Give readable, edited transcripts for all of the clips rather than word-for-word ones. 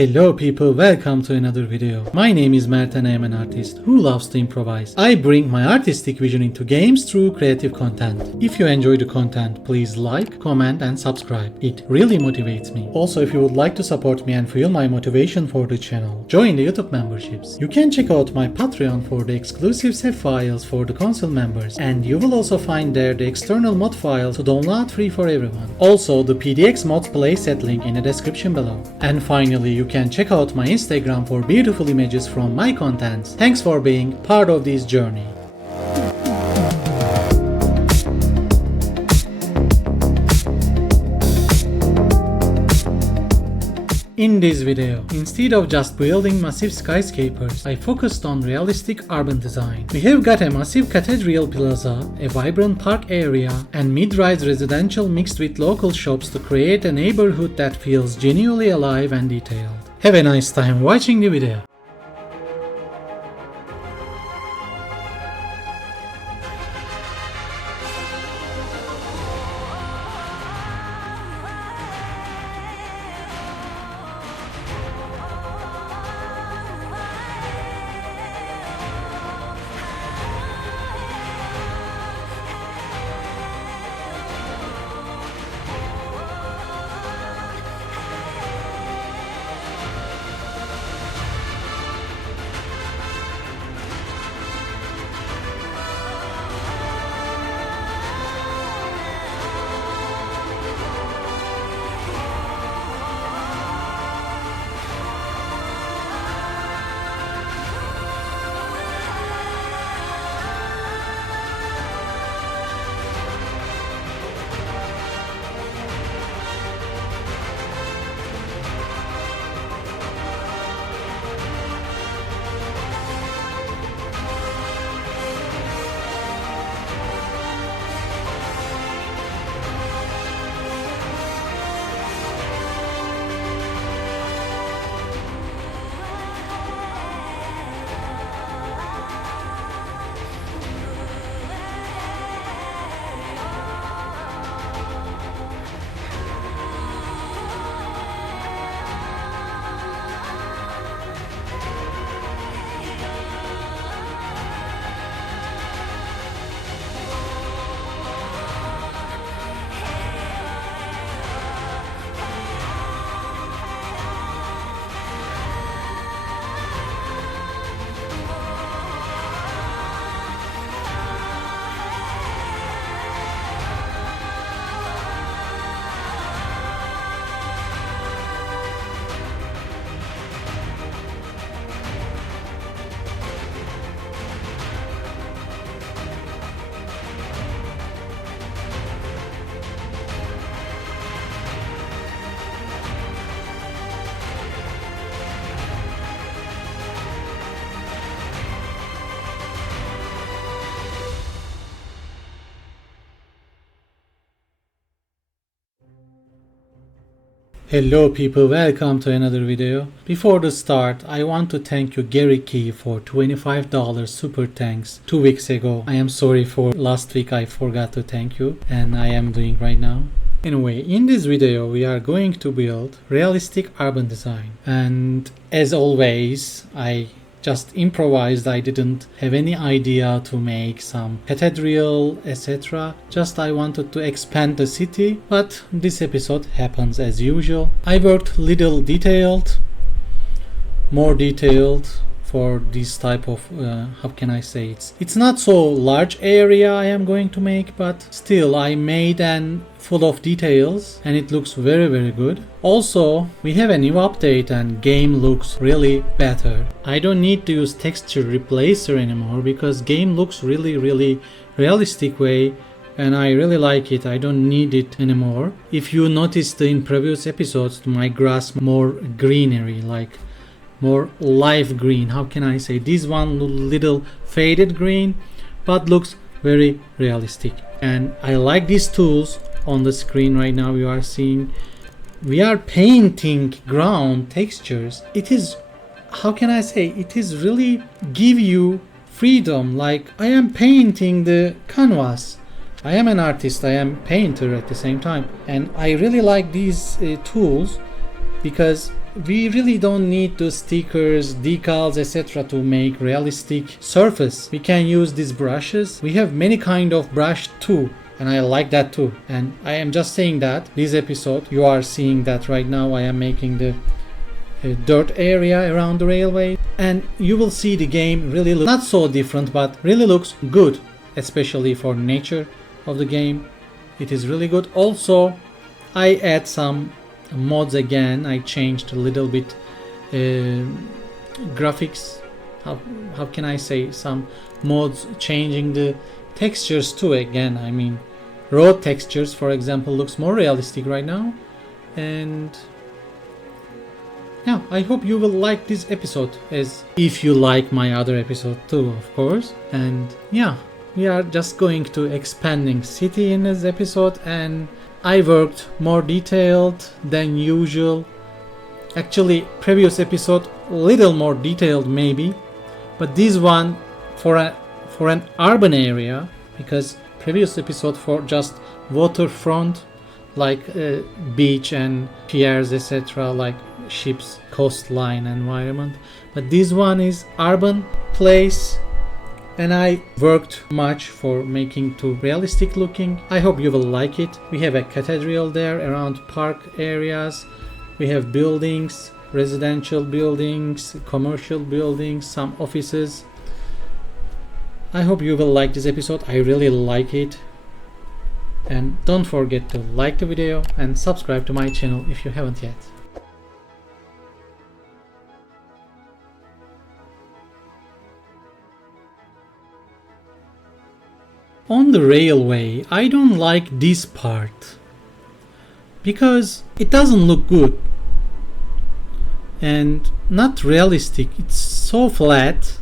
Hello people, welcome to another video. My name is Mert and I am an artist who loves to improvise. I bring my artistic vision into games through creative content. If you enjoy the content, please like, comment and subscribe. It really motivates me. Also, if you would like to support me and fuel my motivation for the channel, join the YouTube memberships. You can check out my Patreon for the exclusive save files for the console members, and you will also find there the external mod file to download free for everyone. Also, the PDX mods playset link in the description below. And finally, you can check out my Instagram for beautiful images from my contents. Thanks for being part of this journey. In this video, instead of just building massive skyscrapers, I focused on realistic urban design. We have got a massive Cathedral Plaza, a vibrant park area, and mid-rise residential mixed with local shops to create a neighborhood that feels genuinely alive and detailed. Have a nice time watching the video. Hello people, welcome to another video. Before the start, I want to thank you Gary Key for $25 super thanks 2 weeks ago. I am sorry for last week I forgot to thank you, and I am doing right now. Anyway, in this video we are going to build realistic urban design, and as always I just improvised. I didn't have any idea to make some cathedral, etc. Just I wanted to expand the city, but this episode happens as usual. I worked little detailed, more detailed for this type of, how can I say, it's not so large area I am going to make, but still I made an full of details and it looks very good. Also, we have a new update and game looks really better. I don't need to use texture replacer anymore because game looks really realistic way, and I really like it. I don't need it anymore. If you noticed in previous episodes, my grass more greenery, like more live green, how can I say, this one little faded green, but looks very realistic. And I like these tools on the screen right now. You are seeing we are painting ground textures. It is, how can I say, it is really give you freedom. Like I am painting the canvas. I am an artist, I am painter at the same time, and I really like these tools because we really don't need the stickers, decals, etc. to make realistic surface. We can use these brushes. We have many kind of brush too, and I like that too. And I am just saying that this episode you are seeing that right now I am making the dirt area around the railway, and you will see the game really looks not so different but really looks good, especially for nature of the game. It is really good. Also I add some mods again. I changed a little bit graphics, how can I say, some mods, changing the textures too again. I mean road textures for example looks more realistic right now. And yeah, I hope you will like this episode, as if you like my other episode too, of course. And yeah, we are just going to expanding city in this episode, and I worked more detailed than usual. Actually, previous episode little more detailed maybe, but this one for an urban area, because previous episode for just waterfront like beach and piers etc., like ships, coastline environment. But this one is urban place, and I worked much for making too realistic looking. I hope you will like it. We have a cathedral there around park areas. We have buildings, residential buildings, commercial buildings, some offices. I hope you will like this episode. I really like it. And don't forget to like the video and subscribe to my channel if you haven't yet. On the railway, I don't like this part because it doesn't look good and not realistic. It's so flat.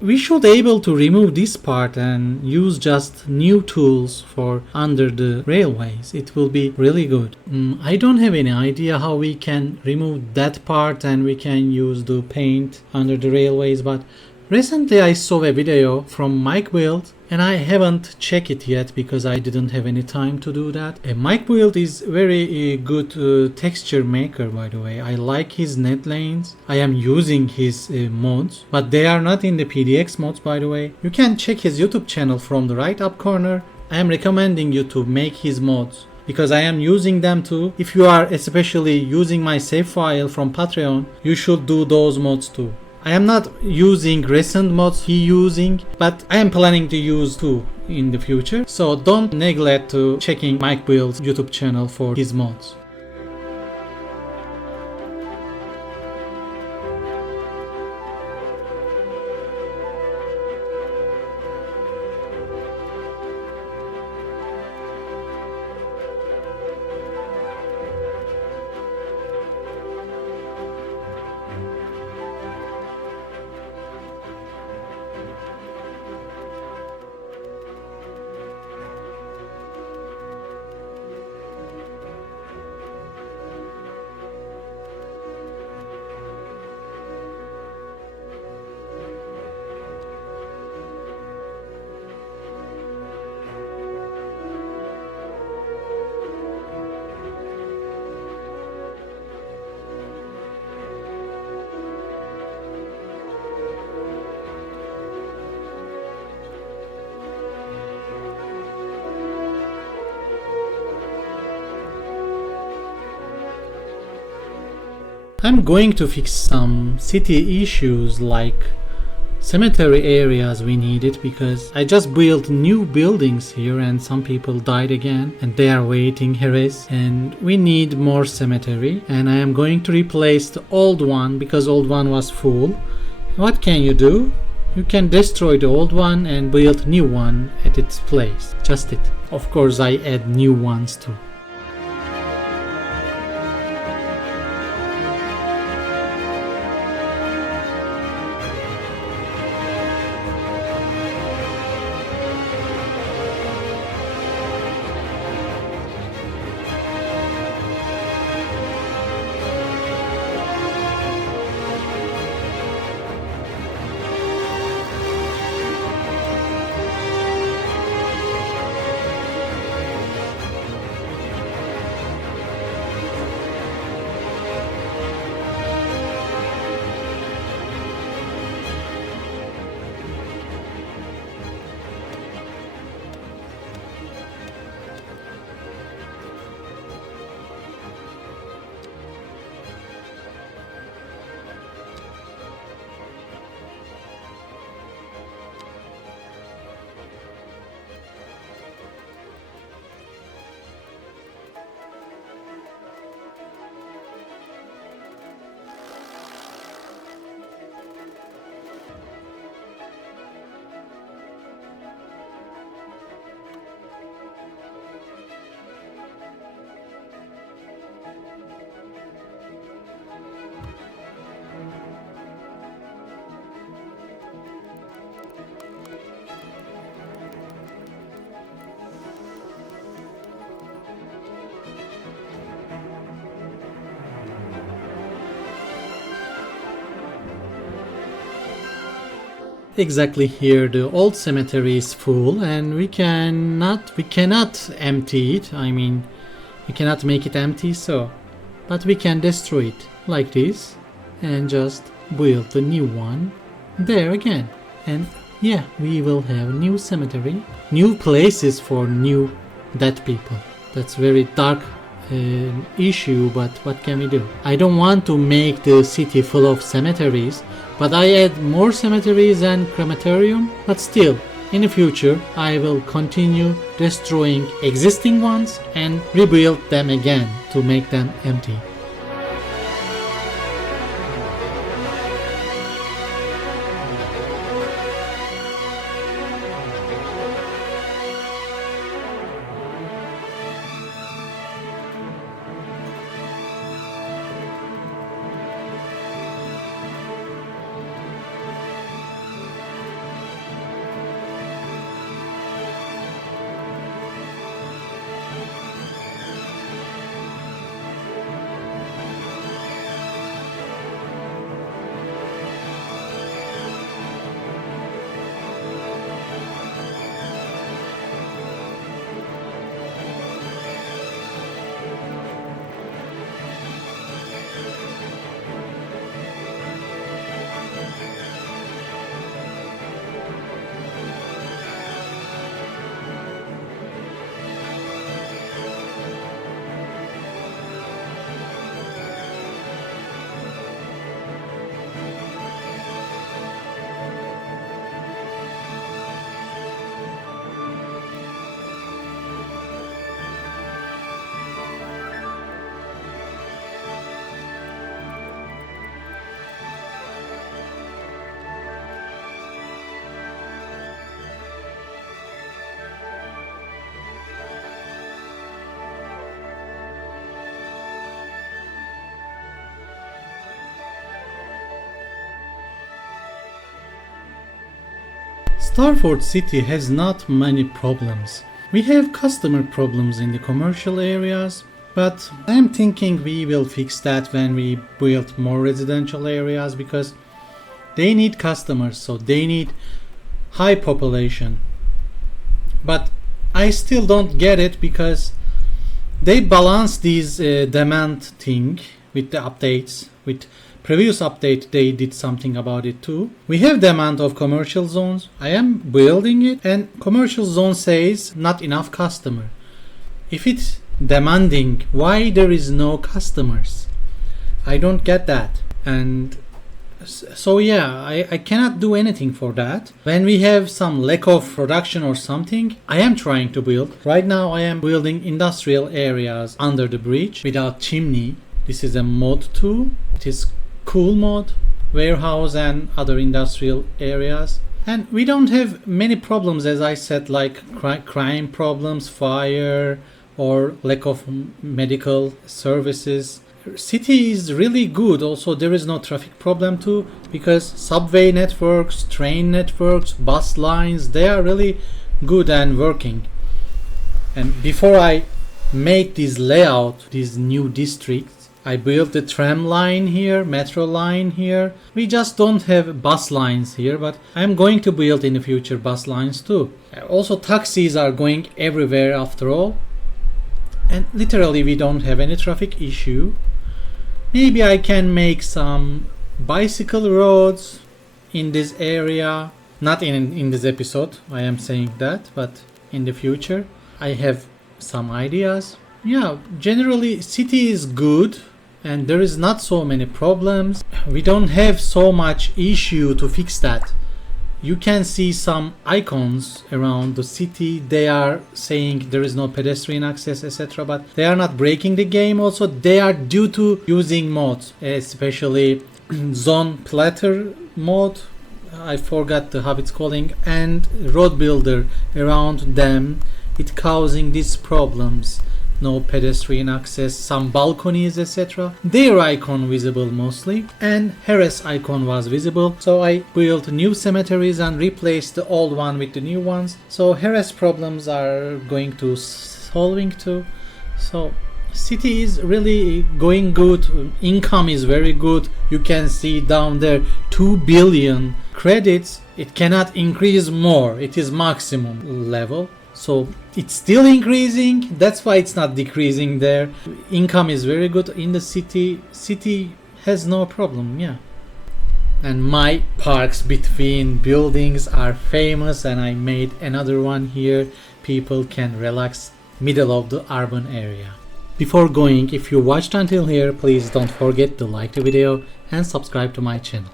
We should able to remove this part and use just new tools for under the railways. It will be really good. I don't have any idea how we can remove that part and we can use the paint under the railways, but recently I saw a video from Mike Build, and I haven't checked it yet because I didn't have any time to do that. Mike Build is very good texture maker, by the way. I like his net lanes. I am using his mods, but they are not in the PDX mods, by the way. You can check his YouTube channel from the right up corner. I am recommending you to make his mods because I am using them too. If you are especially using my save file from Patreon, you should do those mods too. I am not using recent mods he using, but I am planning to use too in the future. So don't neglect to checking Mike Build's YouTube channel for his mods. I'm going to fix some city issues like cemetery areas we needed, because I just built new buildings here and some people died again and they are waiting harass, and we need more cemetery, and I am going to replace the old one because old one was full. What can you do? You can destroy the old one and build new one at its place. Just it. Of course I add new ones too. Exactly here the old cemetery is full and we cannot empty it. I mean, we cannot make it empty, so but we can destroy it like this and just build the new one there again. And yeah, we will have new cemetery, new places for new dead people. That's very dark issue, but what can we do? I don't want to make the city full of cemeteries, but I add more cemeteries and crematorium. But still, in the future, I will continue destroying existing ones and rebuild them again to make them empty. Starford City has not many problems. We have customer problems in the commercial areas, but I'm thinking we will fix that when we build more residential areas because they need customers, so they need high population. But I still don't get it because they balance these demand thing with the updates. With previous update they did something about it too. We have demand of commercial zones. I am building it and commercial zone says not enough customer. If it's demanding, why there is no customers? I don't get that. And so yeah, I cannot do anything for that. When we have some lack of production or something, I am trying to build. Right now I am building industrial areas under the bridge without chimney. This is a mod 2. It is cool mod, warehouse and other industrial areas. And we don't have many problems, as I said, like crime problems, fire, or lack of medical services. City is really good. Also, there is no traffic problem too, because subway networks, train networks, bus lines, they are really good and working. And before I made this layout, these new districts, I built the tram line here, metro line here. We just don't have bus lines here, but I'm going to build in the future bus lines too. Also, taxis are going everywhere after all. And literally we don't have any traffic issue. Maybe I can make some bicycle roads in this area. Not in this episode, I am saying that, but in the future. I have some ideas. Yeah, generally city is good and there is not so many problems. We don't have so much issue to fix that. You can see some icons around the city. They are saying there is no pedestrian access, etc. But they are not breaking the game. Also, they are due to using mods, especially zone platter mod. I forgot how it's calling, and road builder around them. It causing these problems. No pedestrian access, some balconies, etc. Their icon visible mostly, and Harris icon was visible. So I built new cemeteries and replaced the old one with the new ones. So Harris problems are going to solving too. So city is really going good. Income is very good. You can see down there 2 billion credits. It cannot increase more. It is maximum level. So it's still increasing. That's why it's not decreasing there. Income is very good in the city. City has no problem, yeah. And my parks between buildings are famous, and I made another one here. People can relax middle of the urban area. Before going, if you watched until here, please don't forget to like the video and subscribe to my channel.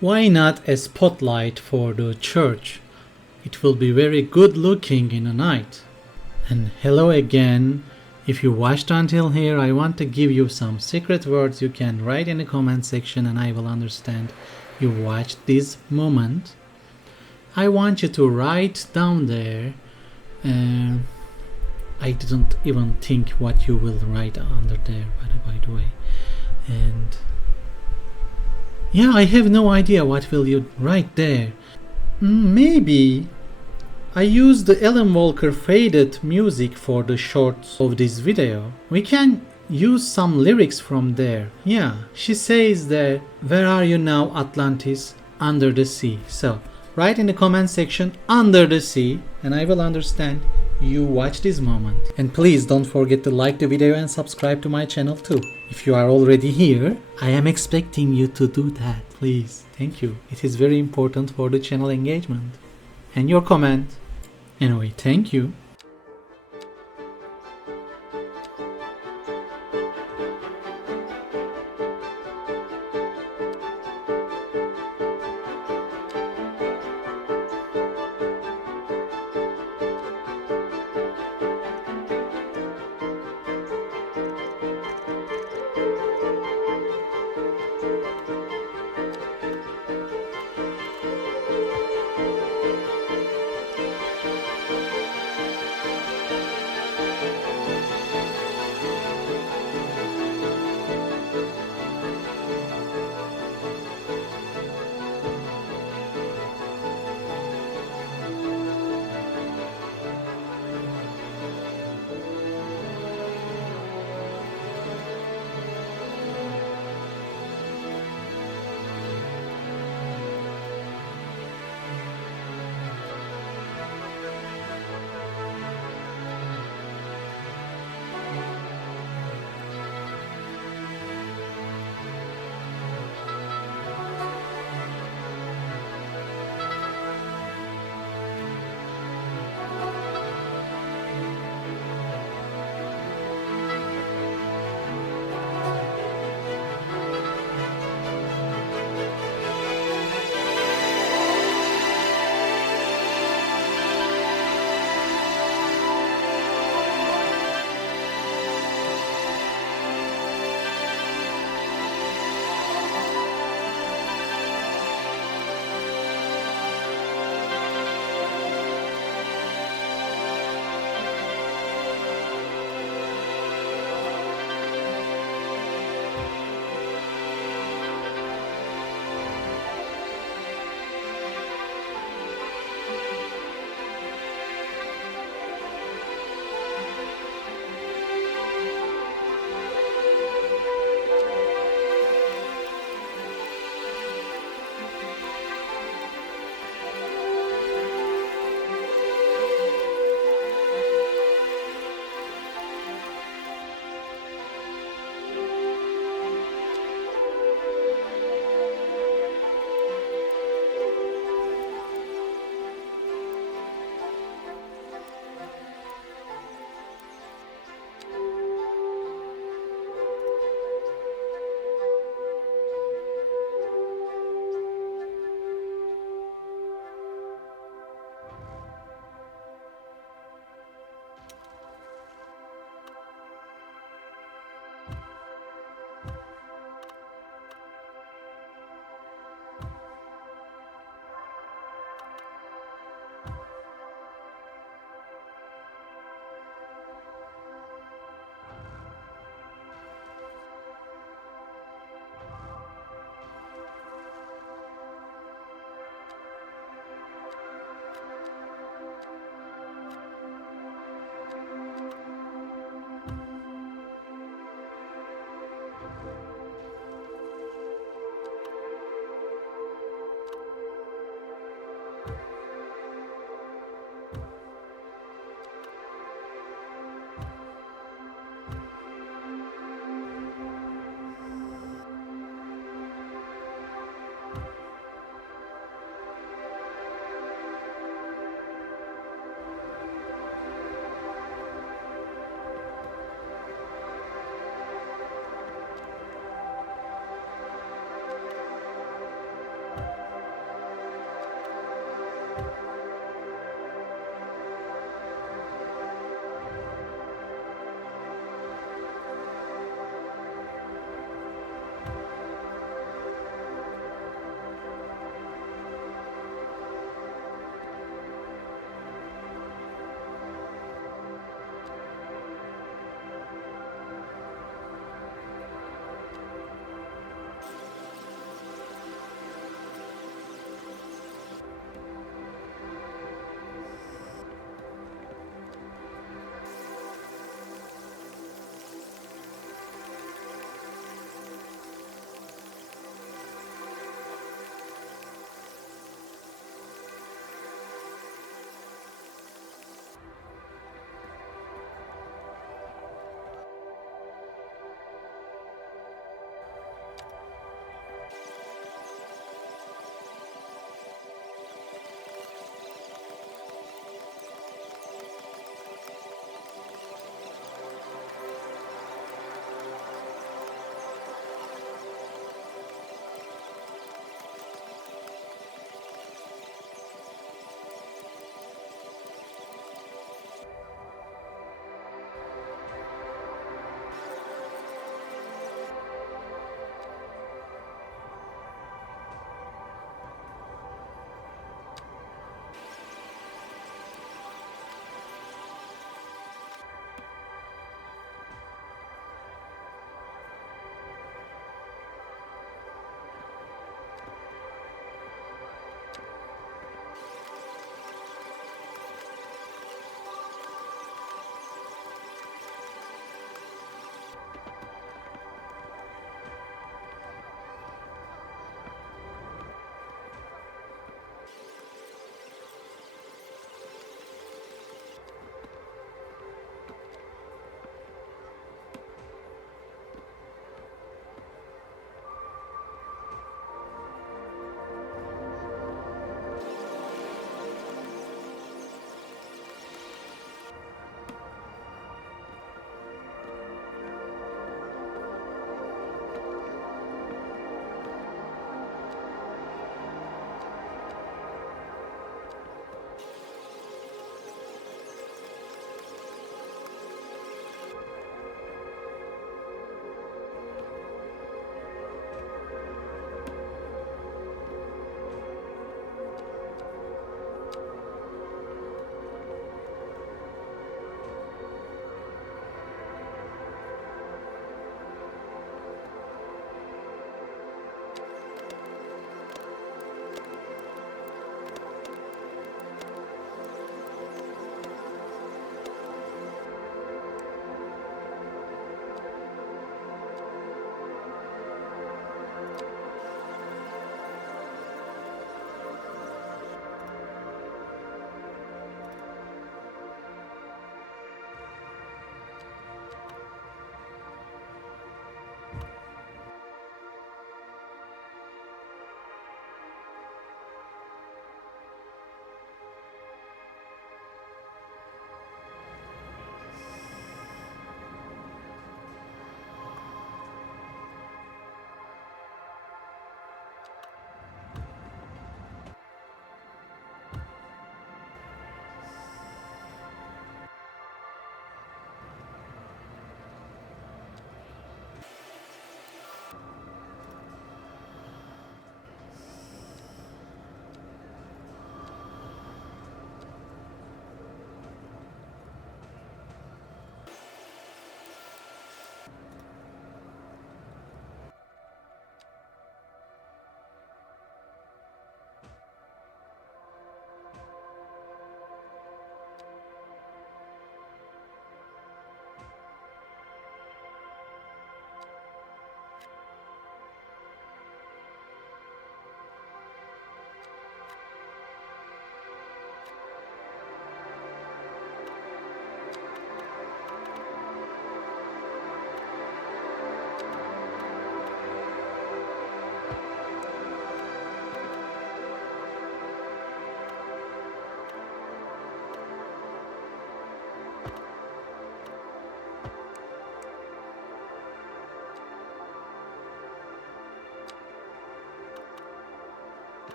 Why not a spotlight for the church? It will be very good looking in the night. And hello again. If you watched until here, I want to give you some secret words you can write in the comment section and I will understand you watched this moment. I want you to write down there. I didn't even think what you will write under there, by the way. And yeah, I have no idea what will you write there. Maybe I used the Ellen Walker faded music for the shorts of this video. We can use some lyrics from there. Yeah, she says there, "Where are you now, Atlantis? Under the sea." So write in the comment section "under the sea" and I will understand you watch this moment. And please don't forget to like the video and subscribe to my channel too. If you are already here, I am expecting you to do that. Please, thank you. It is very important for the channel engagement. And your comment. Anyway, thank you.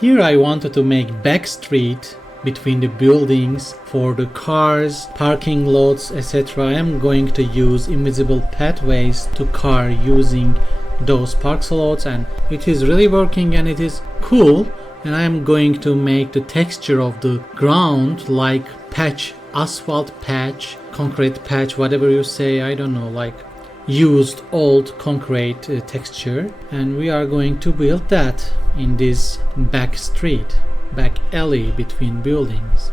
Here I wanted to make back street between the buildings for the cars, parking lots, etc. I am going to use invisible pathways to car using those park slots, and it is really working and it is cool. And I am going to make the texture of the ground like patch, asphalt patch, concrete patch, whatever you say, I don't know, like used old concrete texture. And we are going to build that in this back street, back alley between buildings.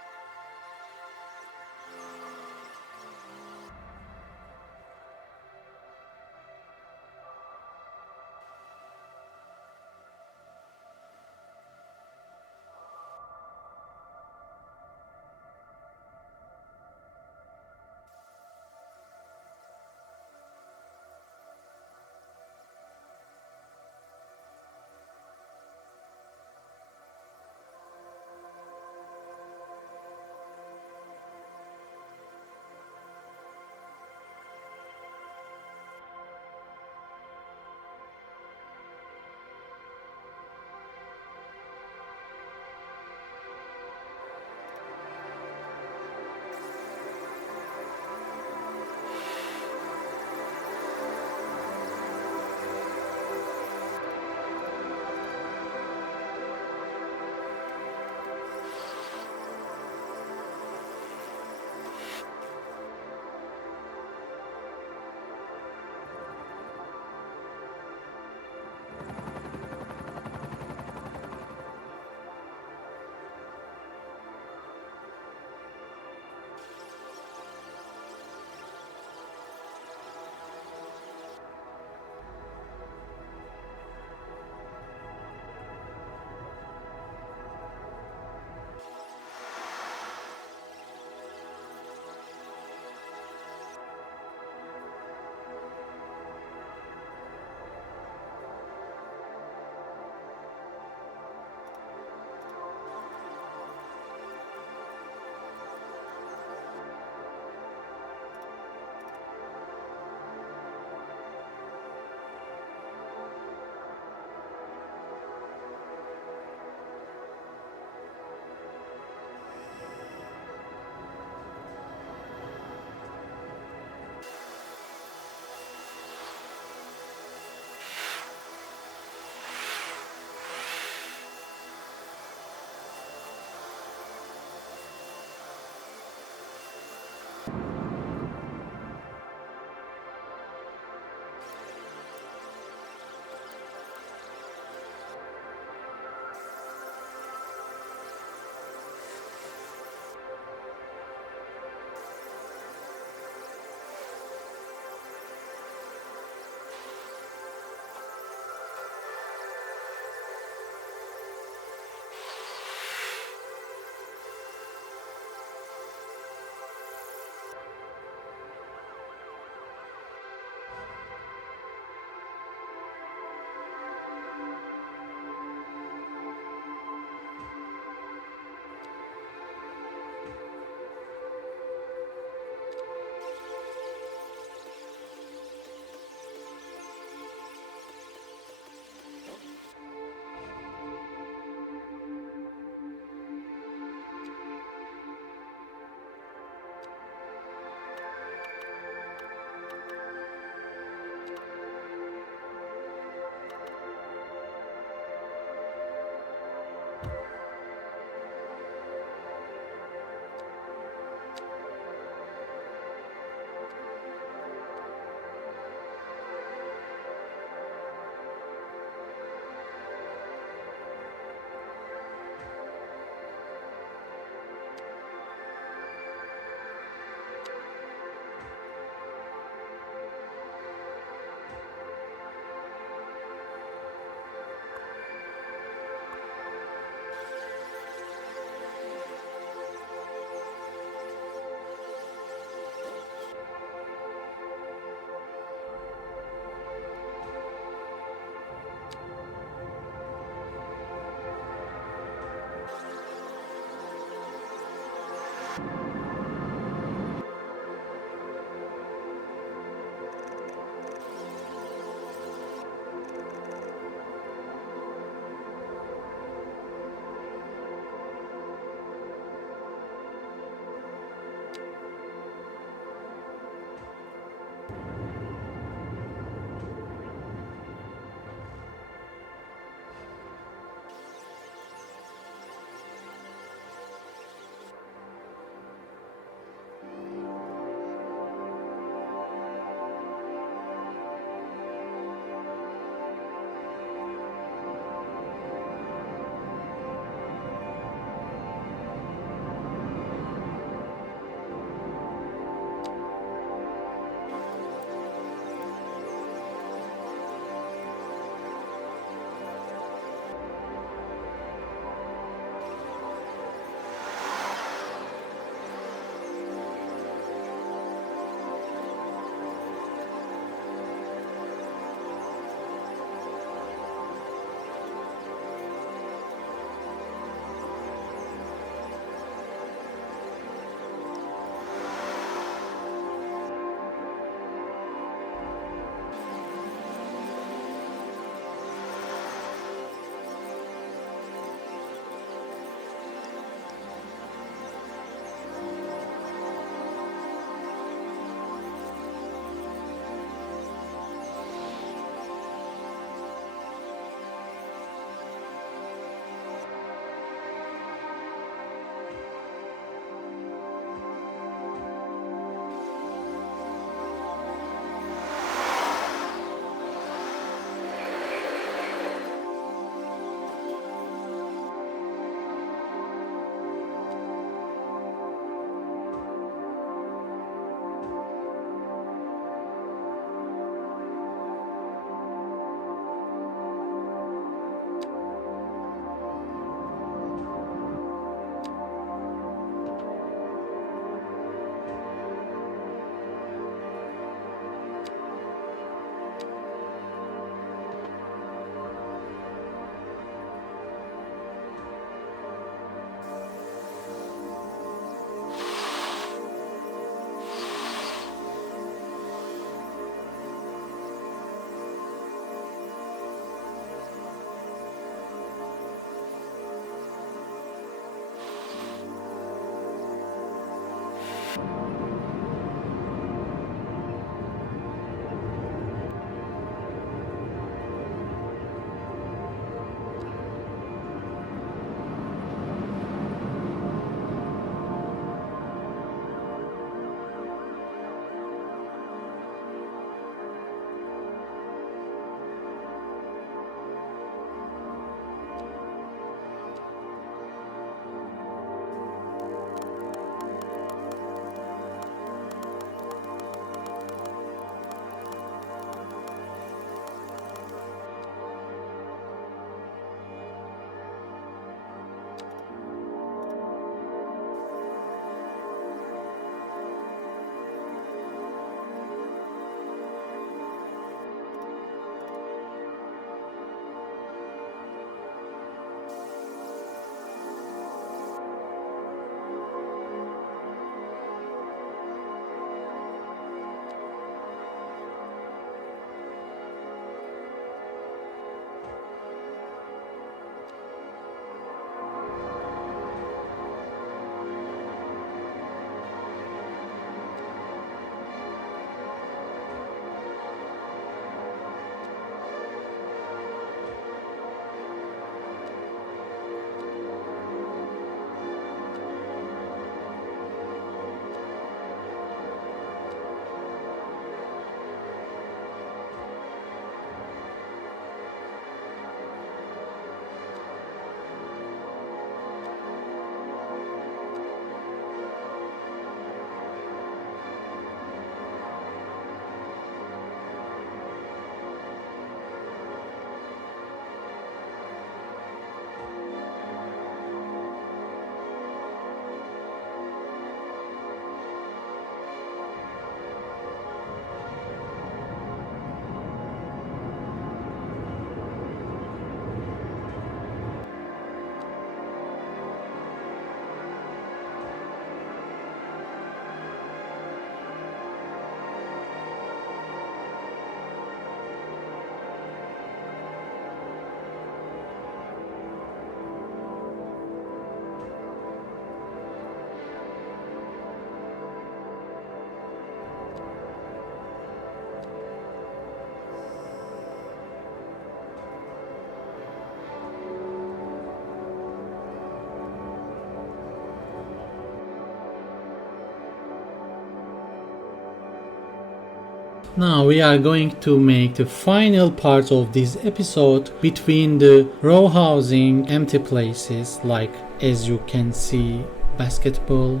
Now we are going to make the final part of this episode between the row housing empty places, like as you can see basketball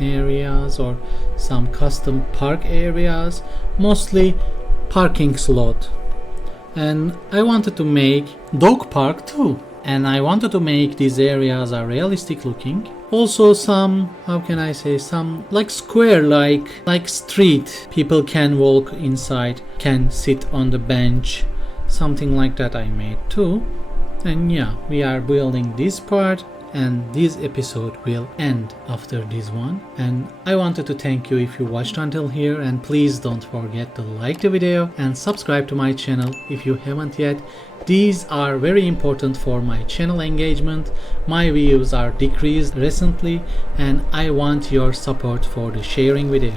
areas or some custom park areas, mostly parking slot. And I wanted to make dog park too. And I wanted to make these areas are realistic looking. Also some, how can I say, some like square, like street. People can walk inside, can sit on the bench. Something like that I made too. And yeah, we are building this part, and this episode will end after this one. And I wanted to thank you if you watched until here, and please don't forget to like the video and subscribe to my channel if you haven't yet. These are very important for my channel engagement. My views are decreased recently and I want your support for the sharing video.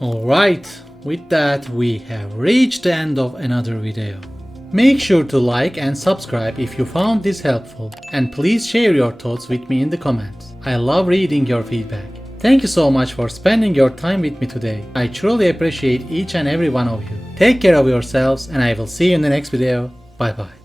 Alright, with that we have reached the end of another video. Make sure to like and subscribe if you found this helpful, and please share your thoughts with me in the comments. I love reading your feedback. Thank you so much for spending your time with me today. I truly appreciate each and every one of you. Take care of yourselves and I will see you in the next video. Bye bye.